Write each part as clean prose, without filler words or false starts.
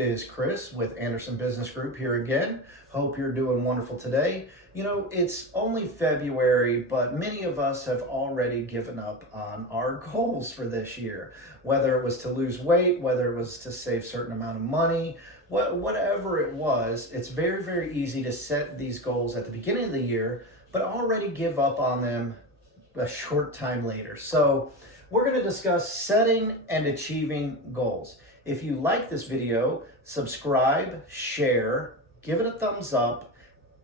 it is Chris with Anderson Business Group here again. Hope you're doing wonderful today. You know, it's only February, but many of us have already given up on our goals for this year. Whether it was to lose weight, whether it was to save a certain amount of money, whatever it was, it's very, very easy to set these goals at the beginning of the year, but already give up on them a short time later. So we're going to discuss setting and achieving goals. If you like this video, subscribe, share, give it a thumbs up,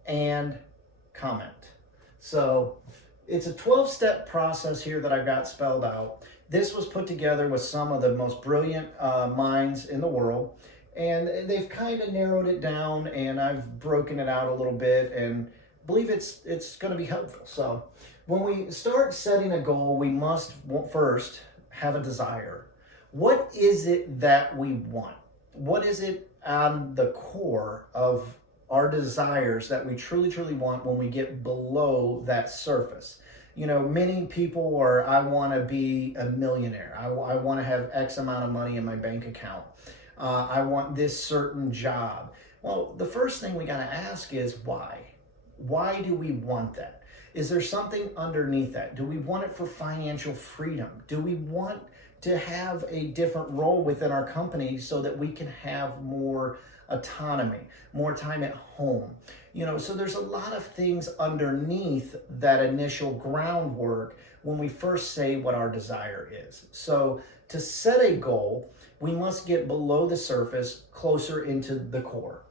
and comment. So it's a 12-step process here that I've got spelled out. This was put together with some of the most brilliant minds in the world, and they've kind of narrowed it down, and I've broken it out a little bit, and believe it's going to be helpful. So when we start setting a goal, we must first have a desire. What is it that we want? What is it on the core of our desires that we truly, truly want when we get below that surface? You know, many people are, I want to be a millionaire. I want to have X amount of money in my bank account. I want this certain job. Well, the first thing we got to ask is why? Why do we want that? Is there something underneath that? Do we want it for financial freedom? Do we want to have a different role within our company so that we can have more autonomy, more time at home? You know, so there's a lot of things underneath that initial groundwork when we first say what our desire is. So to set a goal, we must get below the surface, closer into the core.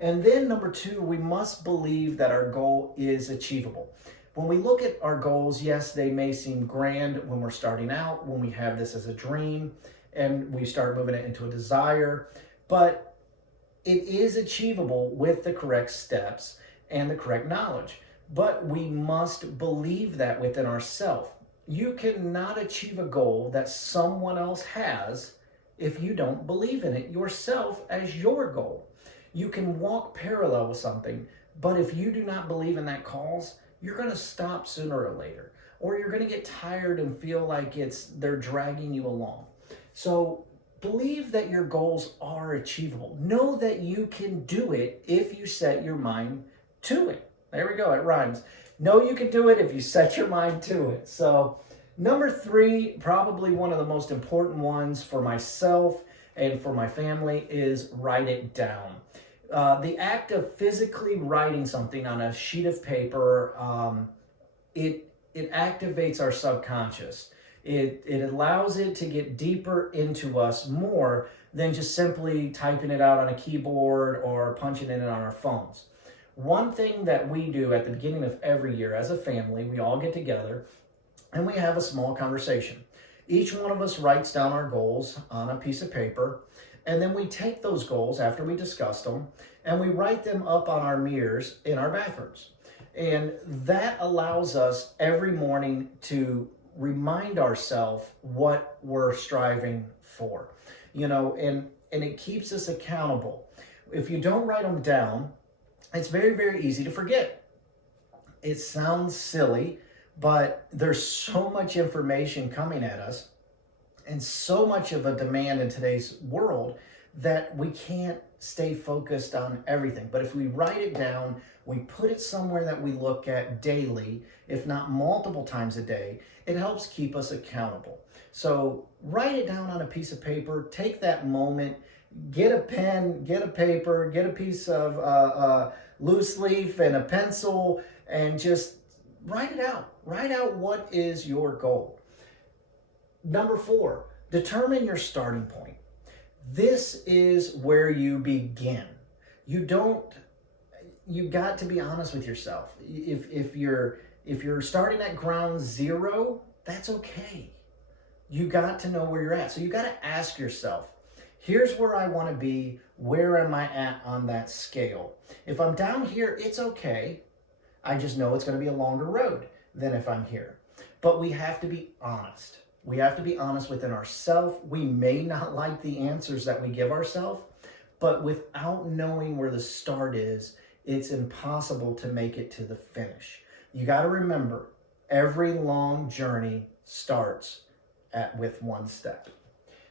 And then number two, we must believe that our goal is achievable. When we look at our goals, yes, they may seem grand when we're starting out, when we have this as a dream and we start moving it into a desire, but it is achievable with the correct steps and the correct knowledge. But we must believe that within ourselves. You cannot achieve a goal that someone else has if you don't believe in it yourself as your goal. You can walk parallel with something, but if you do not believe in that cause, you're going to stop sooner or later, or you're going to get tired and feel like they're dragging you along. So believe that your goals are achievable. Know that you can do it if you set your mind to it. There we go, it rhymes. Know you can do it if you set your mind to it. So number three, probably one of the most important ones for myself and for my family, is write it down. The act of physically writing something on a sheet of paper, it activates our subconscious. It allows it to get deeper into us more than just simply typing it out on a keyboard or punching it in on our phones. One thing that we do at the beginning of every year as a family, we all get together and we have a small conversation. Each one of us writes down our goals on a piece of paper, and then we take those goals after we discussed them and we write them up on our mirrors in our bathrooms. And that allows us every morning to remind ourselves what we're striving for, you know, and it keeps us accountable. If you don't write them down, it's very, very easy to forget. It sounds silly, but there's so much information coming at us and so much of a demand in today's world that we can't stay focused on everything. But if we write it down, we put it somewhere that we look at daily, if not multiple times a day, it helps keep us accountable. So write it down on a piece of paper, take that moment, get a pen, get a paper, get a piece of loose leaf and a pencil, and just write it out. Write out what is your goal. Number four, determine your starting point. This is where you begin. You got to be honest with yourself. If you're starting at ground zero, that's okay. You got to know where you're at. So you got to ask yourself, here's where I want to be. Where am I at on that scale? If I'm down here, it's okay. I just know it's going to be a longer road than if I'm here. But we have to be honest. We have to be honest within ourselves. We may not like the answers that we give ourselves, but without knowing where the start is, it's impossible to make it to the finish. You got to remember, every long journey starts with one step.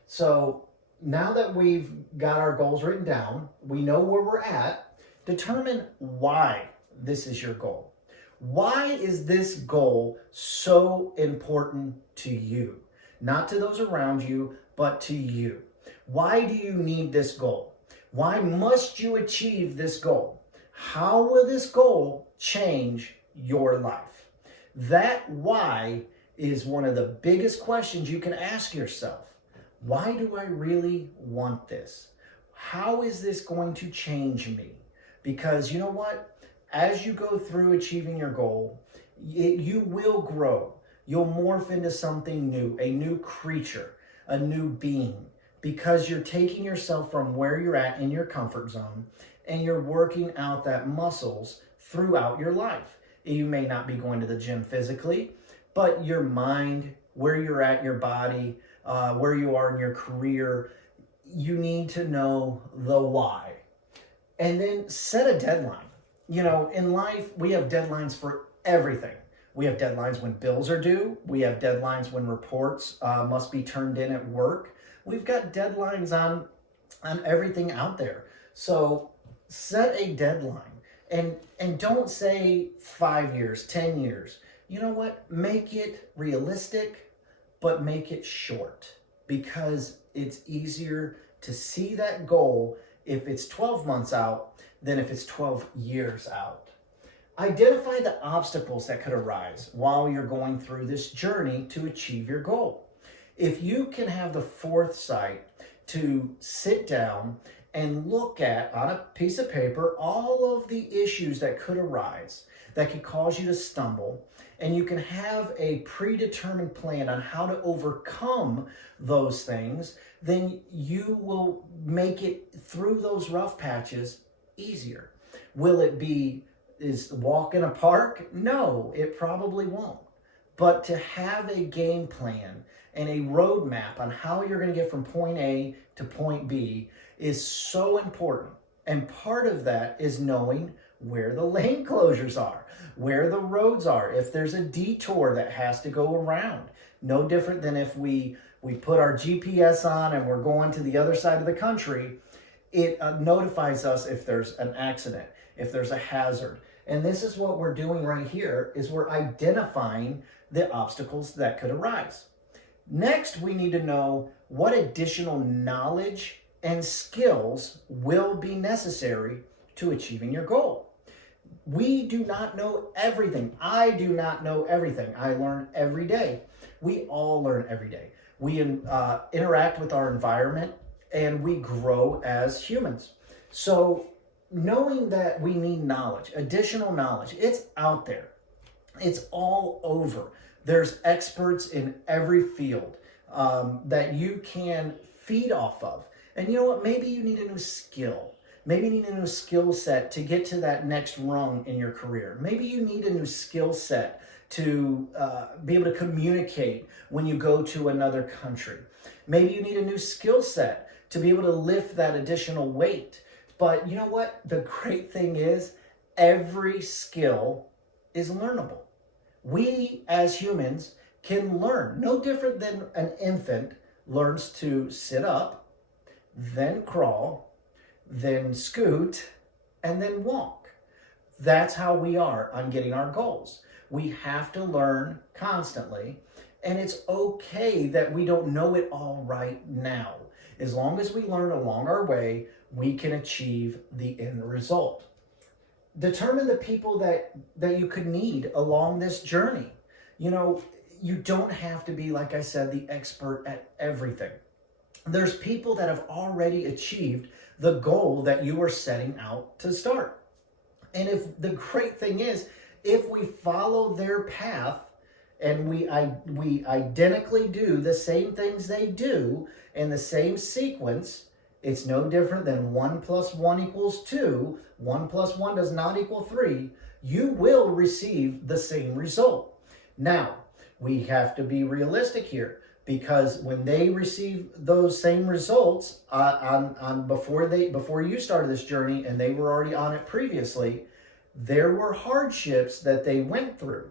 So now that we've got our goals written down, we know where we're at, determine why this is your goal. Why is this goal so important to you? Not to those around you, but to you. Why do you need this goal? Why must you achieve this goal? How will this goal change your life? That why is one of the biggest questions you can ask yourself. Why do I really want this? How is this going to change me? Because you know what? As you go through achieving your goal, you will grow. You'll morph into something new, a new creature, a new being, because you're taking yourself from where you're at in your comfort zone and you're working out that muscles throughout your life. You may not be going to the gym physically, but your mind, where you're at, your body, where you are in your career, you need to know the why. And then set a deadline. You know, in life, we have deadlines for everything. We have deadlines when bills are due. We have deadlines when reports must be turned in at work. We've got deadlines on everything out there. So set a deadline and don't say 5 years, 10 years. You know what? Make it realistic, but make it short, because it's easier to see that goal if it's 12 months out than if it's 12 years out. Identify the obstacles that could arise while you're going through this journey to achieve your goal. If you can have the foresight to sit down and look at, on a piece of paper, all of the issues that could arise, that could cause you to stumble, and you can have a predetermined plan on how to overcome those things, then you will make it through those rough patches easier. Will it be is walk in a park? No, it probably won't. But to have a game plan and a roadmap on how you're going to get from point A to point B is so important. And part of that is knowing where the lane closures are, where the roads are, if there's a detour that has to go around. No different than if we put our GPS on and we're going to the other side of the country, it notifies us if there's an accident, if there's a hazard. And this is what we're doing right here, is we're identifying the obstacles that could arise. Next, we need to know what additional knowledge and skills will be necessary to achieving your goal. We do not know everything. I do not know everything. I learn every day. We all learn every day. We interact with our environment and we grow as humans. So knowing that we need knowledge, additional knowledge, it's out there. It's all over. There's experts in every field that you can feed off of. And you know what? Maybe you need a new skill. Maybe you need a new skill set to get to that next rung in your career. Maybe you need a new skill set to be able to communicate when you go to another country. Maybe you need a new skill set to be able to lift that additional weight. But you know what? The great thing is every skill is learnable. We as humans can learn, no different than an infant learns to sit up, then crawl, then scoot, and then walk. That's how we are on getting our goals. We have to learn constantly, and it's okay that we don't know it all right now. As long as we learn along our way, we can achieve the end result. Determine the people that you could need along this journey. You know, you don't have to be, like I said, the expert at everything. There's people that have already achieved the goal that you are setting out to start. And if the great thing is, if we follow their path and we identically do the same things they do in the same sequence, it's no different than 1 + 1 = 2. 1 + 1 does not equal 3. You will receive the same result. Now, we have to be realistic here, because when they receive those same results before you started this journey and they were already on it previously, there were hardships that they went through.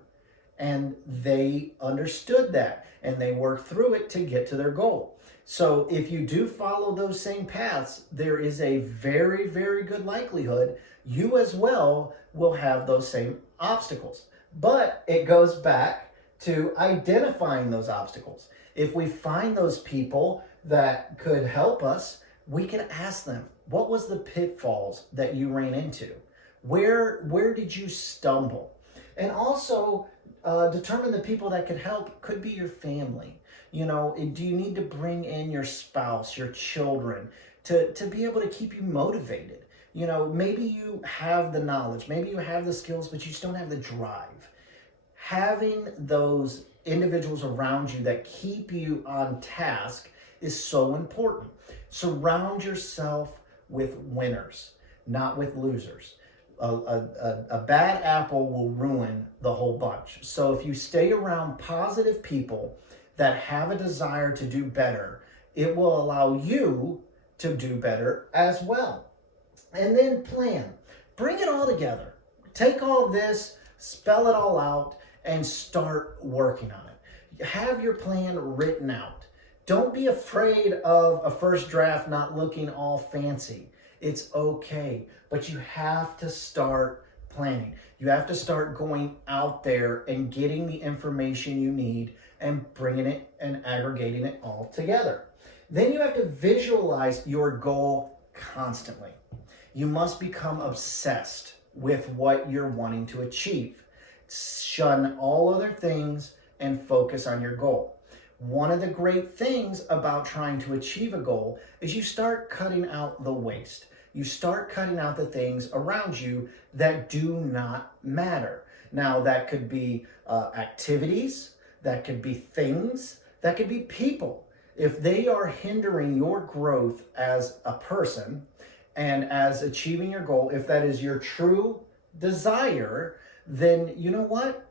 and they understood that and they worked through it to get to their goal. So if you do follow those same paths, there is a very, very good likelihood you as well will have those same obstacles. But it goes back to identifying those obstacles. If we find those people that could help us, we can ask them, what was the pitfalls that you ran into? Where did you stumble? And also determine the people that could help. Could be your family. Do you need to bring in your spouse, your children, to be able to keep you motivated? Maybe you have the knowledge, maybe you have the skills, but you just don't have the drive. Having those individuals around you that keep you on task is so important. Surround yourself with winners, not with losers. A bad apple will ruin the whole bunch. So if you stay around positive people that have a desire to do better, it will allow you to do better as well. And then plan. Bring it all together. Take all this, spell it all out, and start working on it. Have your plan written out. Don't be afraid of a first draft not looking all fancy. It's okay, but you have to start planning. You have to start going out there and getting the information you need and bringing it and aggregating it all together. Then you have to visualize your goal constantly. You must become obsessed with what you're wanting to achieve. Shun all other things and focus on your goal. One of the great things about trying to achieve a goal is you start cutting out the waste. You start cutting out the things around you that do not matter. Now, that could be activities, that could be things, that could be people. If they are hindering your growth as a person and as achieving your goal, if that is your true desire, then you know what?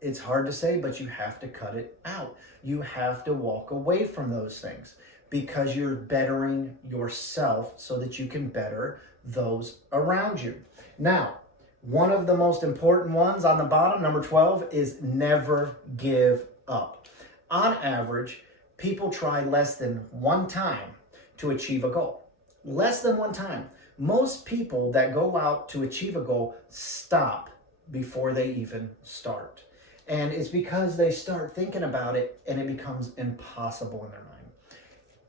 It's hard to say, but you have to cut it out. You have to walk away from those things because you're bettering yourself so that you can better those around you. Now, one of the most important ones on the bottom, number 12, is never give up. On average, people try less than one time to achieve a goal. Less than one time. Most people that go out to achieve a goal stop before they even start. And it's because they start thinking about it and it becomes impossible in their mind.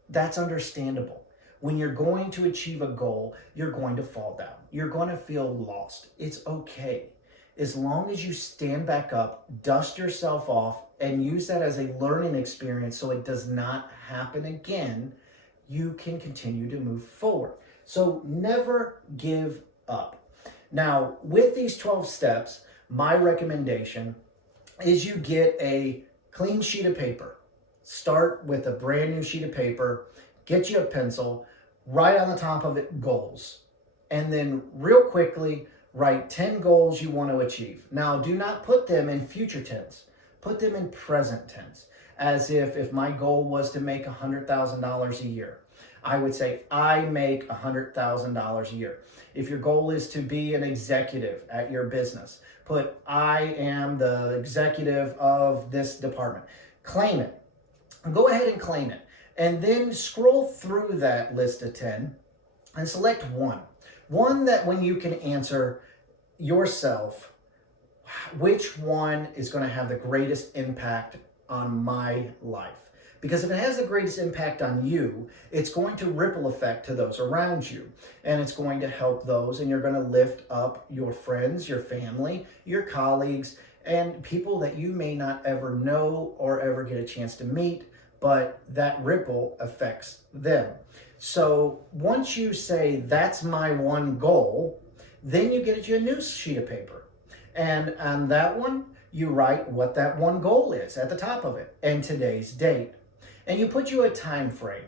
That's understandable. When you're going to achieve a goal, you're going to fall down. You're going to feel lost. It's okay. As long as you stand back up, dust yourself off, and use that as a learning experience so it does not happen again, you can continue to move forward. So never give up. Now, with these 12 steps, my recommendation is you get a clean sheet of paper. Start with a brand new sheet of paper, get you a pencil, write on the top of it goals, and then real quickly write 10 goals you want to achieve. Now, do not put them in future tense. Put them in present tense, as if my goal was to make $100,000 a year. I would say, I make $100,000 a year. If your goal is to be an executive at your business, put, I am the executive of this department. Claim it. Go ahead and claim it. And then scroll through that list of 10 and select one. One that when you can answer yourself, which one is going to have the greatest impact on my life? Because if it has the greatest impact on you, it's going to ripple effect to those around you. And it's going to help those, and you're going to lift up your friends, your family, your colleagues, and people that you may not ever know or ever get a chance to meet, but that ripple affects them. So once you say, that's my one goal, then you get you a new sheet of paper. And on that one, you write what that one goal is at the top of it and today's date. And you put you a time frame,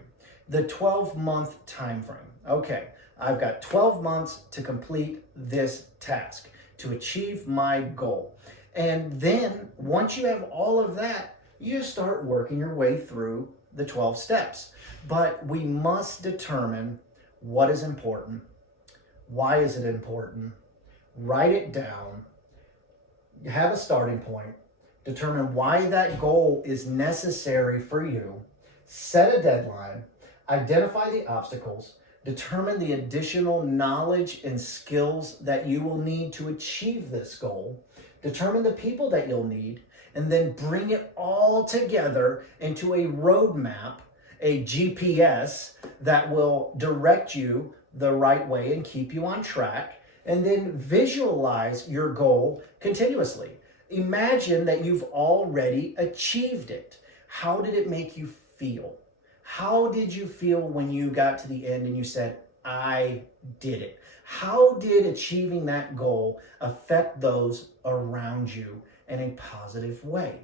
the 12-month time frame. Okay, I've got 12 months to complete this task, to achieve my goal. And then once you have all of that, you just start working your way through the 12 steps. But we must determine what is important, why is it important, write it down, have a starting point, Determine why that goal is necessary for you. Set a deadline. Identify the obstacles. Determine the additional knowledge and skills that you will need to achieve this goal. Determine the people that you'll need, and then bring it all together into a roadmap, a GPS that will direct you the right way and keep you on track. And then visualize your goal continuously. Imagine that you've already achieved it. How did it make you feel? How did you feel when you got to the end and you said, I did it? How did achieving that goal affect those around you in a positive way?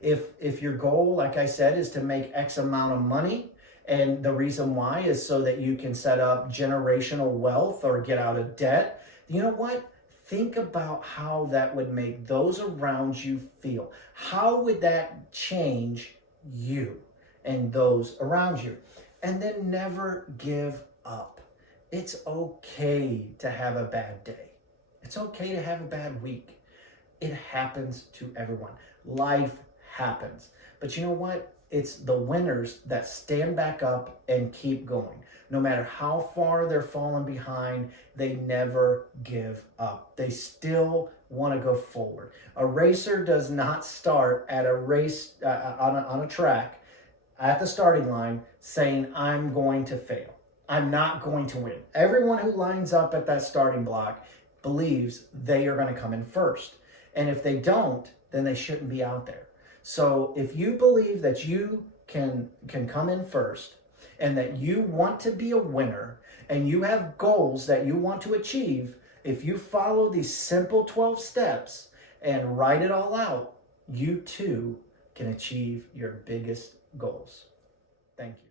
If your goal, like I said, is to make X amount of money, and the reason why is so that you can set up generational wealth or get out of debt, you know what? Think about how that would make those around you feel. How would that change you and those around you? And then never give up. It's okay to have a bad day. It's okay to have a bad week. It happens to everyone. Life happens. But you know what? It's the winners that stand back up and keep going. No matter how far they're falling behind, they never give up. They still want to go forward. A racer does not start at a race on a track at the starting line saying, I'm going to fail. I'm not going to win. Everyone who lines up at that starting block believes they are going to come in first. And if they don't, then they shouldn't be out there. So if you believe that you can come in first and that you want to be a winner and you have goals that you want to achieve, if you follow these simple 12 steps and write it all out, you too can achieve your biggest goals. Thank you.